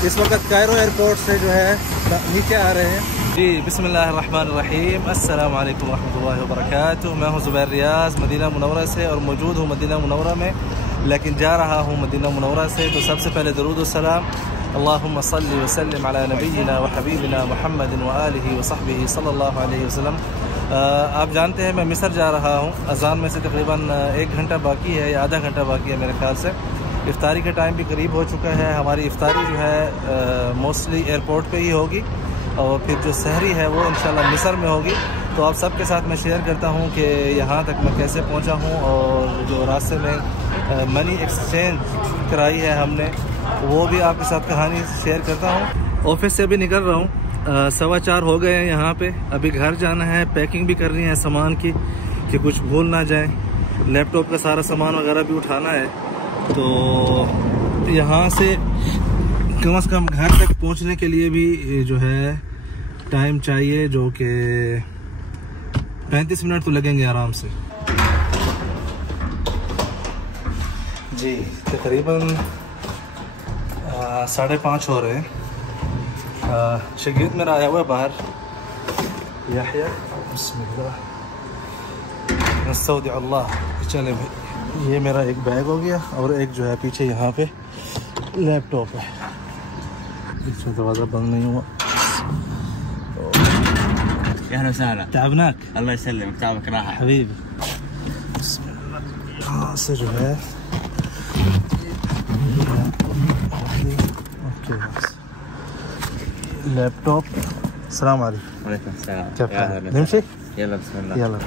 इस वक्त Cairo airport से जो है नीचे आ रहे हैं। जी बिस्मिल्लाहिर्रहमानिर्रहीम, अस्सलाम वालेकुम रहमतुल्लाहि व बरकातुहू। मैं हूँ ज़ुबैर रियाज़ मदीना मुनव्वरा से और मौजूद हूँ मदीना मुनव्वरा में, लेकिन जा रहा हूँ मदीना मुनव्वरा से। तो सबसे पहले दरूद व सलाम अल्लाहुम्मा सल्लि व सल्लिम अला नबिय्यिना व हबीबिना मुहम्मदिन व आलिहि व सहबिहि सल्लल्लाहु अलैहि वसल्लम। आप जानते हैं मैं मिस्र जा रहा हूँ। अज़ान में से तकरीबन 1 घंटा बाकी है या आधा घंटा बाकी है मेरे ख्याल से। इफ्तारी का टाइम भी करीब हो चुका है। हमारी इफ्तारी जो है मोस्टली एयरपोर्ट पे ही होगी और फिर जो सहरी है वो इंशाल्लाह मिस्र में होगी। तो आप सबके साथ मैं शेयर करता हूँ कि यहाँ तक मैं कैसे पहुँचा हूँ और जो रास्ते में मनी एक्सचेंज कराई है हमने वो भी आपके साथ कहानी शेयर करता हूँ। ऑफिस से भी निकल रहा हूँ, 4:15 हो गए हैं यहाँ पे। अभी घर जाना है, पैकिंग भी करनी है सामान की कि कुछ भूल ना जाए। लैपटॉप का सारा सामान वगैरह भी उठाना है। तो यहाँ से कम से कम घर तक पहुँचने के लिए भी जो है टाइम चाहिए, जो कि 35 मिनट तो लगेंगे आराम से। जी तकरीबन 5:30 हो रहे हैं। शगीद मेरा आया हुआ है बाहर, याह्या बिस्मिल्लाह सऊदी अल्लाह। चले भाई, ये मेरा एक बैग हो गया और एक जो है पीछे यहाँ पे लैपटॉप है। पीछे दरवाज़ा बंद नहीं हुआ। ताबनाक अल्लाह यसल्लमक, ताबक राहा हबीबी। यहाँ से जो है लैपटॉप। अस्सलाम वालेकुम। नमशे यल्ला बिस्मिल्लाह। यल्ला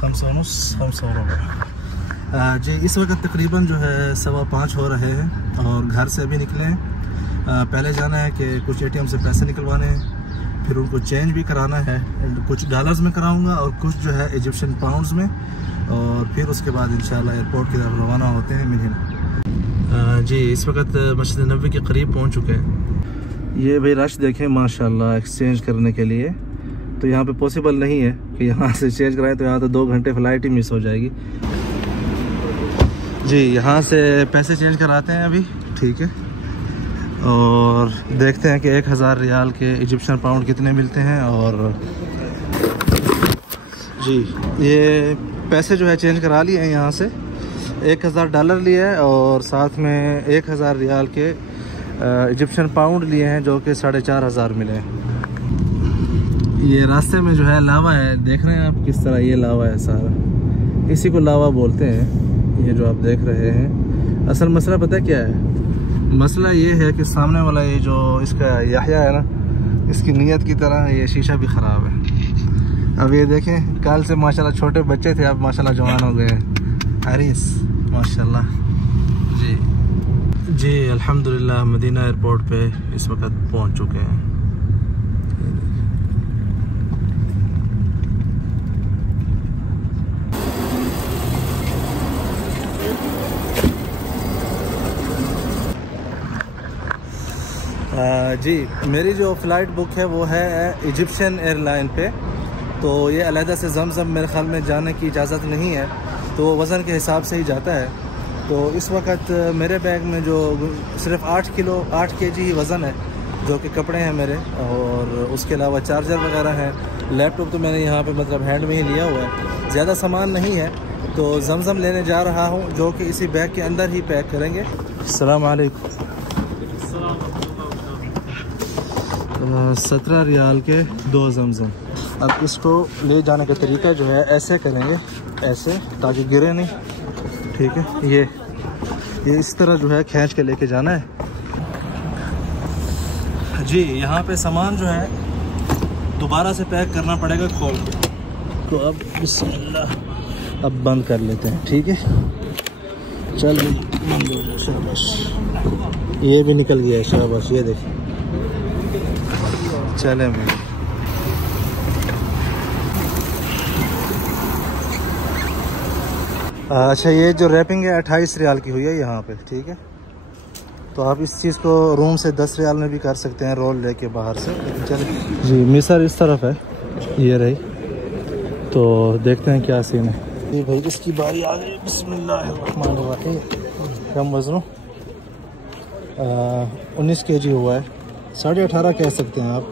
5:30 जी इस वक्त तकरीबन जो है 5:15 हो रहे हैं और घर से अभी निकले हैं। पहले जाना है कि कुछ ATM से पैसे निकलवाने हैं, फिर उनको चेंज भी कराना है। कुछ डॉलर्स में कराऊंगा और कुछ जो है इजिप्शियन पाउंड्स में, और फिर उसके बाद इंशाल्लाह एयरपोर्ट की तरफ रवाना होते हैं मिनीना। जी इस वक्त मस्जिद नबवी के करीब पहुंच चुके हैं। ये भाई रश देखें माशाल्लाह एक्सचेंज करने के लिए। तो यहाँ पे पॉसिबल नहीं है कि यहाँ से चेंज कराएं, तो यहाँ तो 2 घंटे फ़्लाइट ही मिस हो जाएगी। जी यहाँ से पैसे चेंज कराते हैं अभी, ठीक है, और देखते हैं कि 1000 रियाल के इजिप्शियन पाउंड कितने मिलते हैं। और जी ये पैसे जो है चेंज करा लिए हैं यहाँ से। 1000 डॉलर लिए हैं और साथ में 1000 रियाल के इजिप्शियन पाउंड लिए हैं, जो कि 4500 मिले हैं। ये रास्ते में जो है लावा है, देख रहे हैं आप किस तरह ये लावा है सारा। इसी को लावा बोलते हैं ये जो आप देख रहे हैं। असल मसला पता क्या है? मसला ये है कि सामने वाला ये जो इसका याह्या है ना, इसकी नीयत की तरह ये शीशा भी ख़राब है। अब ये देखें, कल से माशाल्लाह छोटे बच्चे थे, अब माशाल्लाह जवान हो गए हैं। हरीस माशाल्लाह। जी अल्हम्दुलिल्लाह मदीना एयरपोर्ट पे इस वक्त पहुंच चुके हैं। जी मेरी जो फ़्लाइट बुक है वो है इजिप्शियन एयरलाइन पे। तो ये अलहदा से ज़मज़म मेरे ख्याल में जाने की इजाज़त नहीं है, तो वज़न के हिसाब से ही जाता है। तो इस वक्त मेरे बैग में जो सिर्फ 8 kg ही वज़न है, जो कि कपड़े हैं मेरे, और उसके अलावा चार्जर वगैरह हैं। लैपटॉप तो मैंने यहाँ पे मतलब हैंड में ही लिया हुआ है, ज़्यादा सामान नहीं है। तो ज़मज़म लेने जा रहा हूँ, जो कि इसी बैग के अंदर ही पैक करेंगे। अस्सलाम वालेकुम। 17 रियाल के 2 ज़मज़म। अब इसको ले जाने का तरीका जो है ऐसे करेंगे, ऐसे, ताकि गिरे नहीं, ठीक है। ये इस तरह जो है खींच के लेके जाना है। जी यहाँ पे सामान जो है दोबारा से पैक करना पड़ेगा खोल के। तो अब बिस्मिल्लाह, अब बंद कर लेते हैं, ठीक है। चल बंद हो जाए, शाबाश। ये भी निकल गया है, शाबाश। ये देखिए, चले भाई। अच्छा ये जो रैपिंग है 28 रियाल की हुई है यहाँ पे, ठीक है। तो आप इस चीज़ को रूम से 10 रियाल में भी कर सकते हैं, रोल लेके बाहर से। चलिए जी मिस्र इस तरफ है, ये रही। तो देखते हैं क्या सीन है। ये भाई इसकी बारी आ गई। बिस्मिल्लाहिर्रहमानिर्रहीम। कम वज़न 19 kg हुआ है, 18.5 कह सकते हैं आप,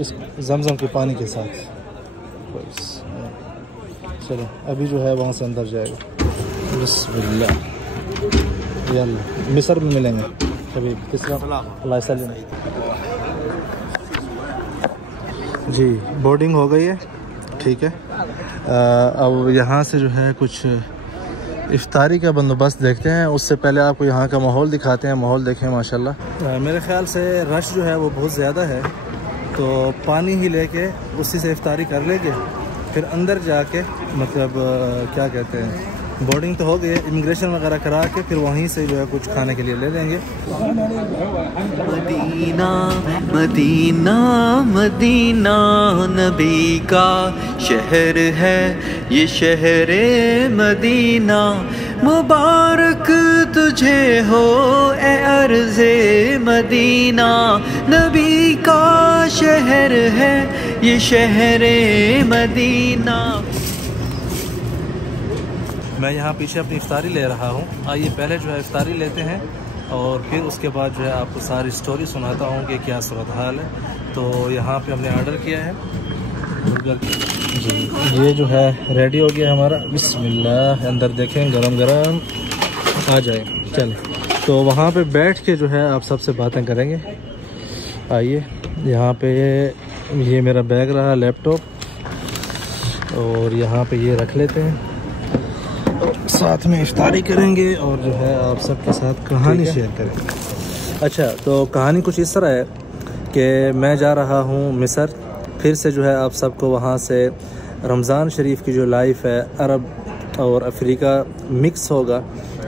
इस जमजम के पानी के साथ। चलो अभी जो है वहाँ से अंदर जाएगा। बिस्मिल्लाह, मिस्र में मिलेंगे कभी। तीसरा जी बोर्डिंग हो गई है, ठीक है। अब यहाँ से जो है कुछ इफ्तारी का बंदोबस्त देखते हैं। उससे पहले आपको यहाँ का माहौल दिखाते हैं। माहौल देखें माशाल्लाह। मेरे ख्याल से रश जो है वो बहुत ज़्यादा है, तो पानी ही लेके उसी से इफ्तारी कर लेंगे, फिर अंदर जाके मतलब क्या कहते हैं, बोर्डिंग तो हो गई है, इमिग्रेशन वगैरह करा के फिर वहीं से जो है कुछ खाने के लिए ले लेंगे। मदीना मदीना मदीना नबी का शहर है, ये शहरे मदीना। मुबारक तुझे हो ए अर्ज़े मदीना, नबी का शहर है ये शहरे मदीना। मैं यहाँ पीछे अपनी इफ्तारी ले रहा हूँ। आइए पहले जो है इफ्तारी लेते हैं और फिर उसके बाद जो है आपको सारी स्टोरी सुनाता हूँ कि क्या सूरत हाल है। तो यहाँ पे हमने ऑर्डर किया है बर्गर जी, ये जो है रेडी हो गया हमारा। बिस्मिल्लाह, अंदर देखें गरम गरम आ जाए। चलें, तो वहाँ पे बैठ के जो है आप सबसे बातें करेंगे। आइए, यहाँ पे ये मेरा बैग रहा, लैपटॉप, और यहाँ पे ये रख लेते हैं, साथ में इफ्तारी करेंगे और जो है आप सबके साथ कहानी शेयर करेंगे। अच्छा, तो कहानी कुछ इस तरह है कि मैं जा रहा हूँ मिस्र, फिर से जो है आप सबको वहाँ से रमज़ान शरीफ की जो लाइफ है अरब और अफ्रीका मिक्स होगा,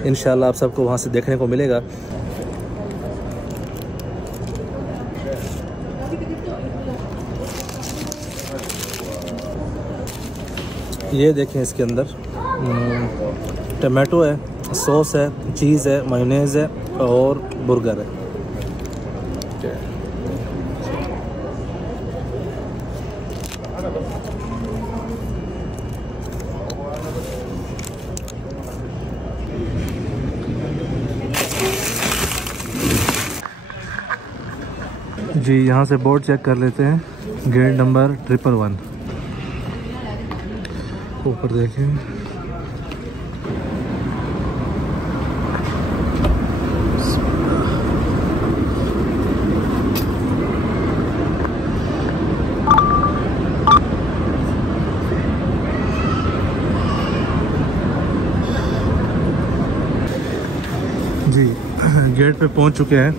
इंशाल्लाह आप सबको वहाँ से देखने को मिलेगा। ये देखें, इसके अंदर टमाटो है, सॉस है, चीज़ है, मायोनेज़ है और बर्गर है। जी, यहाँ से बोर्ड चेक कर लेते हैं, गेट नंबर 111। ऊपर देखें, जी गेट पे पहुंच चुके हैं।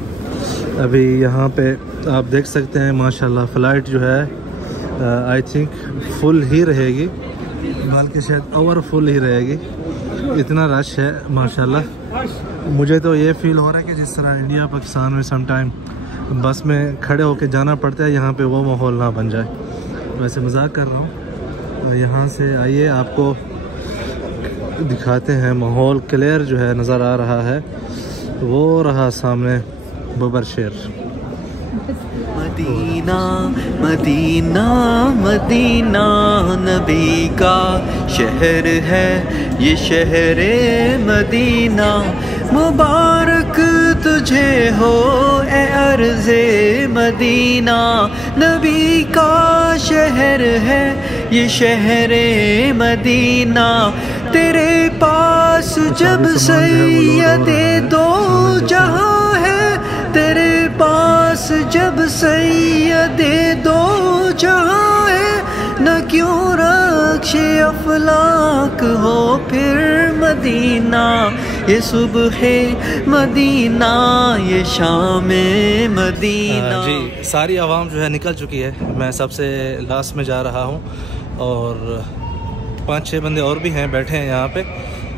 अभी यहाँ पे आप देख सकते हैं माशाल्लाह फ़्लाइट जो है आई थिंक फुल ही रहेगी, बल्कि शायद ओवर फुल ही रहेगी, इतना रश है माशाल्लाह। मुझे तो ये फील हो रहा है कि जिस तरह इंडिया पाकिस्तान में सम टाइम बस में खड़े होकर जाना पड़ता है, यहाँ पे वो माहौल ना बन जाए। वैसे मजाक कर रहा हूँ। यहाँ से आइए, आपको दिखाते हैं माहौल। क्लियर जो है नज़र आ रहा है, वो रहा सामने बबर शेर। मदीना मदीना मदीना नबी का शहर है ये शहरे मदीना। मुबारक तुझे हो ए अर्ज़े मदीना, नबी का शहर है ये शहरे मदीना। तेरे पास जब सैयदे दो जहां है, तेरे पास जब सैयदे दो जहां है, न क्यों रख्शे अफलाक हो फिर मदीना। ये सुबह मदीना ये शाम मदीना। जी, सारी आवाम जो है निकल चुकी है, मैं सबसे लास्ट में जा रहा हूँ और 5-6 बंदे और भी हैं बैठे हैं यहाँ पे,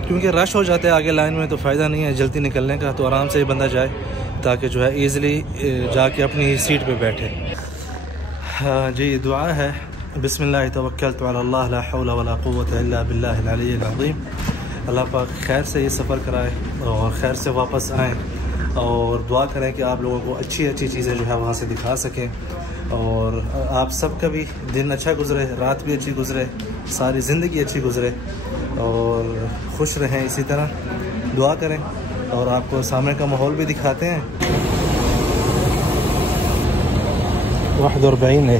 क्योंकि रश हो जाते हैं आगे लाइन में, तो फ़ायदा नहीं है जल्दी निकलने का। तो आराम से ही बंदा जाए ताकि जो है ईज़िली जाके अपनी सीट पे बैठे। हाँ जी, दुआ है, बिस्मिल्लाह तवक्कलतु अल्लाह ला हौला वला कुव्वता इल्ला बिल्लाहिल अलिय्यिल अज़ीम। अल्लाह पाक खैर से ये सफ़र कराए और खैर से वापस आएँ, और दुआ करें कि आप लोगों को अच्छी अच्छी चीज़ें जो है वहाँ से दिखा सकें, और आप सबका भी दिन अच्छा गुजरे, रात भी अच्छी गुजरे, सारी ज़िंदगी अच्छी गुजरे और खुश रहें। इसी तरह दुआ करें और आपको सामने का माहौल भी दिखाते हैं। 41 है।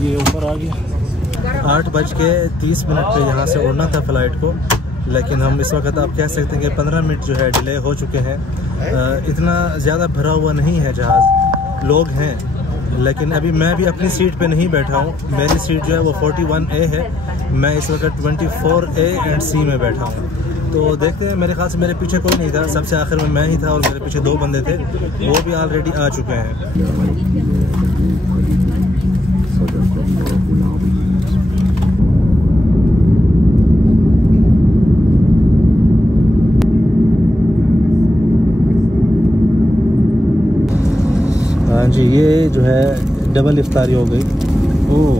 ये ऊपर आ गया। 8:30 पे यहाँ से उड़ना था फ़्लाइट को, लेकिन हम इस वक्त आप कह सकते हैं कि 15 मिनट जो है डिले हो चुके हैं। इतना ज़्यादा भरा हुआ नहीं है जहाज़, लोग हैं, लेकिन अभी मैं भी अपनी सीट पे नहीं बैठा हूँ। मेरी सीट जो है वो 41A है, मैं इस वक्त 24A एंड C में बैठा हूँ। तो देखते हैं, मेरे ख्याल से मेरे पीछे कोई नहीं था, सबसे आखिर में मैं ही था और मेरे पीछे 2 बंदे थे, वो भी ऑलरेडी आ चुके हैं। हाँ जी, ये जो है डबल इफ्तारी हो गई। ओह,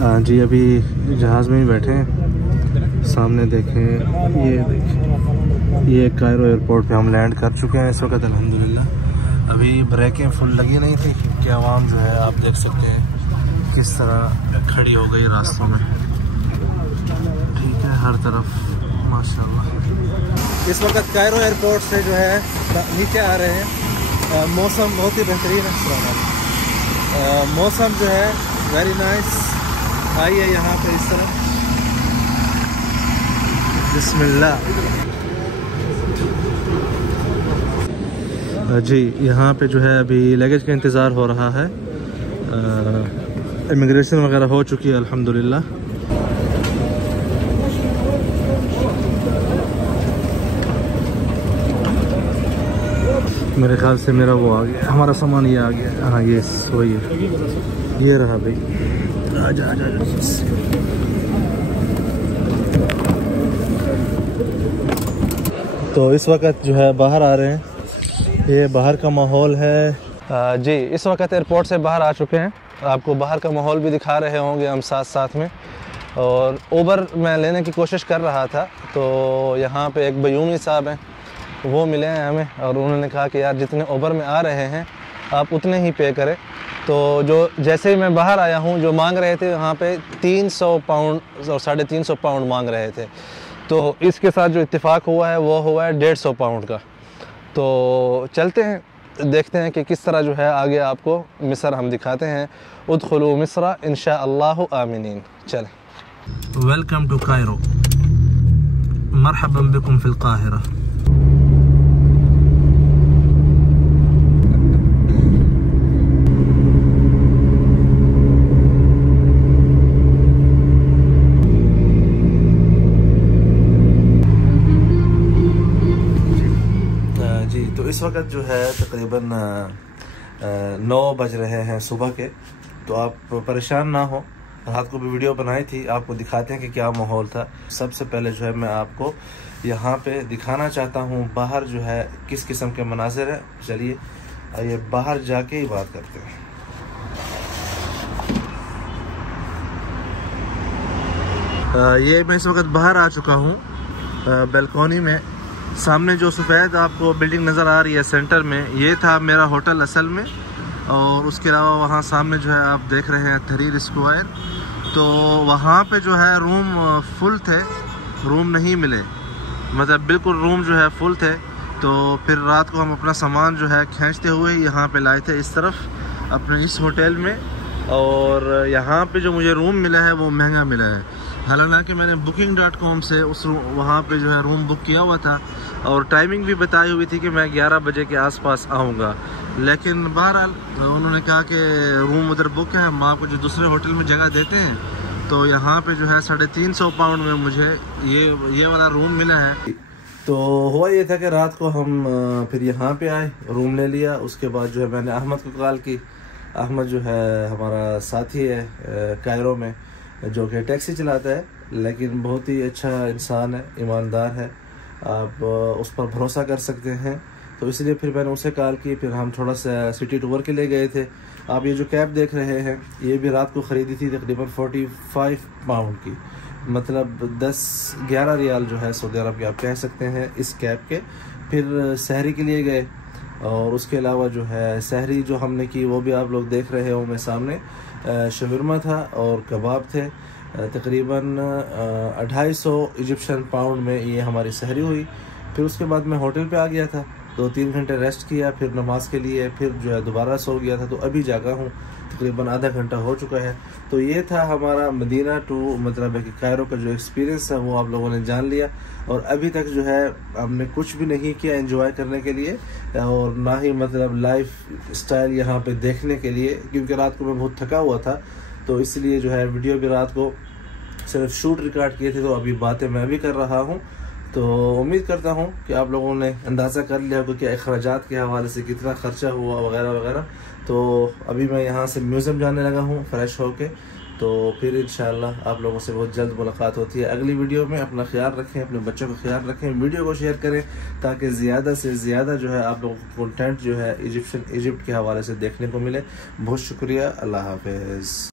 हाँ जी, अभी जहाज़ में ही बैठे हैं। सामने देखें, ये कायरो एयरपोर्ट पे हम लैंड कर चुके हैं इस वक्त अल्हम्दुलिल्लाह। अभी ब्रेकें फुल लगी नहीं थी क्योंकि आवाम जो है आप देख सकते हैं किस तरह खड़ी हो गई रास्तों में। ठीक है, हर तरफ माशाल्लाह। इस वक्त कायरो एयरपोर्ट से जो है नीचे आ रहे हैं। मौसम बहुत ही बेहतरीन है, मौसम जो है वेरी नाइस। आइए यहाँ पे इस तरफ, बिस्मिल्लाह जी। यहाँ पे जो है अभी लगेज का इंतज़ार हो रहा है। इमिग्रेशन वगैरह हो चुकी है अल्हम्दुलिल्लाह। मेरे ख्याल से मेरा वो आ गया, हमारा सामान ये आ गया। हाँ, ये वही है, ये रहा भाई। आजा आजा आजा। तो इस वक्त जो है बाहर आ रहे हैं, ये बाहर का माहौल है। जी, इस वक्त एयरपोर्ट से बाहर आ चुके हैं, आपको बाहर का माहौल भी दिखा रहे होंगे हम साथ साथ में। और उबर मैं लेने की कोशिश कर रहा था, तो यहाँ पे एक बयूनी साहब हैं, वो मिले हैं हमें और उन्होंने कहा कि यार जितने उबर में आ रहे हैं आप उतने ही पे करें। तो जो जैसे ही मैं बाहर आया हूँ, जो मांग रहे थे वहाँ पे 300 पाउंड और 350 पाउंड मांग रहे थे। तो इसके साथ जो इत्तेफाक हुआ है वो हुआ है 150 पाउंड का। तो चलते हैं, देखते हैं कि किस तरह जो है आगे आपको मिस्र हम दिखाते हैं। उदखुलू मिस्र इंशाअल्लाहु आमिनीन। चलें। वेलकम टू कायरो, मरहबन बिकुम फिल काहिरा। तो इस वक्त जो है तकरीबन 9 बज रहे हैं सुबह के। तो आप परेशान ना हो, रात को भी वीडियो बनाई थी, आपको दिखाते हैं कि क्या माहौल था। सबसे पहले जो है मैं आपको यहाँ पे दिखाना चाहता हूँ बाहर जो है किस किस्म के मनाजिर है। चलिए ये बाहर जाके ही बात करते हैं। ये मैं इस वक्त बाहर आ चुका हूँ बैल्कोनी में। सामने जो सफ़ेद आपको बिल्डिंग नज़र आ रही है सेंटर में, ये था मेरा होटल असल में। और उसके अलावा वहाँ सामने जो है आप देख रहे हैं तहरीर स्क्वायर, तो वहाँ पे जो है रूम फुल थे, रूम नहीं मिले, मतलब बिल्कुल रूम जो है फुल थे। तो फिर रात को हम अपना सामान जो है खींचते हुए यहाँ पे लाए थे इस तरफ अपने इस होटल में। और यहाँ पे जो मुझे रूम मिला है वो महंगा मिला है, हालांकि मैंने booking.com से वहाँ पे जो है रूम बुक किया हुआ था और टाइमिंग भी बताई हुई थी कि मैं 11 बजे के आसपास आऊँगा। लेकिन बहरहाल उन्होंने कहा कि रूम उधर बुक है, हम आपको जो दूसरे होटल में जगह देते हैं। तो यहाँ पे जो है 350 पाउंड में मुझे ये वाला रूम मिला है। तो हुआ ये था कि रात को हम फिर यहाँ पे आए, रूम ले लिया। उसके बाद जो है मैंने अहमद को कॉल की। अहमद जो है हमारा साथी है कायरो में, जो कि टैक्सी चलाता है, लेकिन बहुत ही अच्छा इंसान है, ईमानदार है, आप उस पर भरोसा कर सकते हैं। तो इसलिए फिर मैंने उसे कॉल की। फिर हम थोड़ा सा सिटी टूर के लिए गए थे। आप ये जो कैप देख रहे हैं ये भी रात को ख़रीदी थी तकरीबन 45 पाउंड की, मतलब 10-11 रियाल जो है सऊदी अरब के आप कह सकते हैं इस कैप के। फिर सहरी के लिए गए और उसके अलावा जो है सहरी जो हमने की वो भी आप लोग देख रहे हो मेरे सामने, शवरमा था और कबाब थे। तकरीबन 250 इजिप्शियन पाउंड में ये हमारी सहरी हुई। फिर उसके बाद मैं होटल पे आ गया था, 2-3 घंटे रेस्ट किया, फिर नमाज के लिए फिर जो है दोबारा सो गया था। तो अभी जागा हूँ, तकरीबन आधा घंटा हो चुका है। तो ये था हमारा मदीना टू मतलब है कि कायरो का जो एक्सपीरियंस है वो आप लोगों ने जान लिया। और अभी तक जो है हमने कुछ भी नहीं किया एंजॉय करने के लिए, और ना ही मतलब लाइफ स्टाइल यहाँ पे देखने के लिए, क्योंकि रात को मैं बहुत थका हुआ था। तो इसलिए जो है वीडियो भी रात को सिर्फ शूट रिकॉर्ड किए थे, तो अभी बातें मैं भी कर रहा हूँ। तो उम्मीद करता हूँ कि आप लोगों ने अंदाज़ा कर लिया होगा कि अखराजात के हवाले से कितना ख़र्चा हुआ वगैरह वगैरह। तो अभी मैं यहाँ से म्यूज़ियम जाने लगा हूँ फ्रेश होके, तो फिर इंशाल्लाह आप लोगों से बहुत जल्द मुलाकात होती है अगली वीडियो में। अपना ख्याल रखें, अपने बच्चों का ख्याल रखें, वीडियो को शेयर करें ताकि ज़्यादा से ज़्यादा जो है आप लोगों को कंटेंट जो है इजिप्ट के हवाले से देखने को मिले। बहुत शुक्रिया, अल्लाह हाफ़िज़।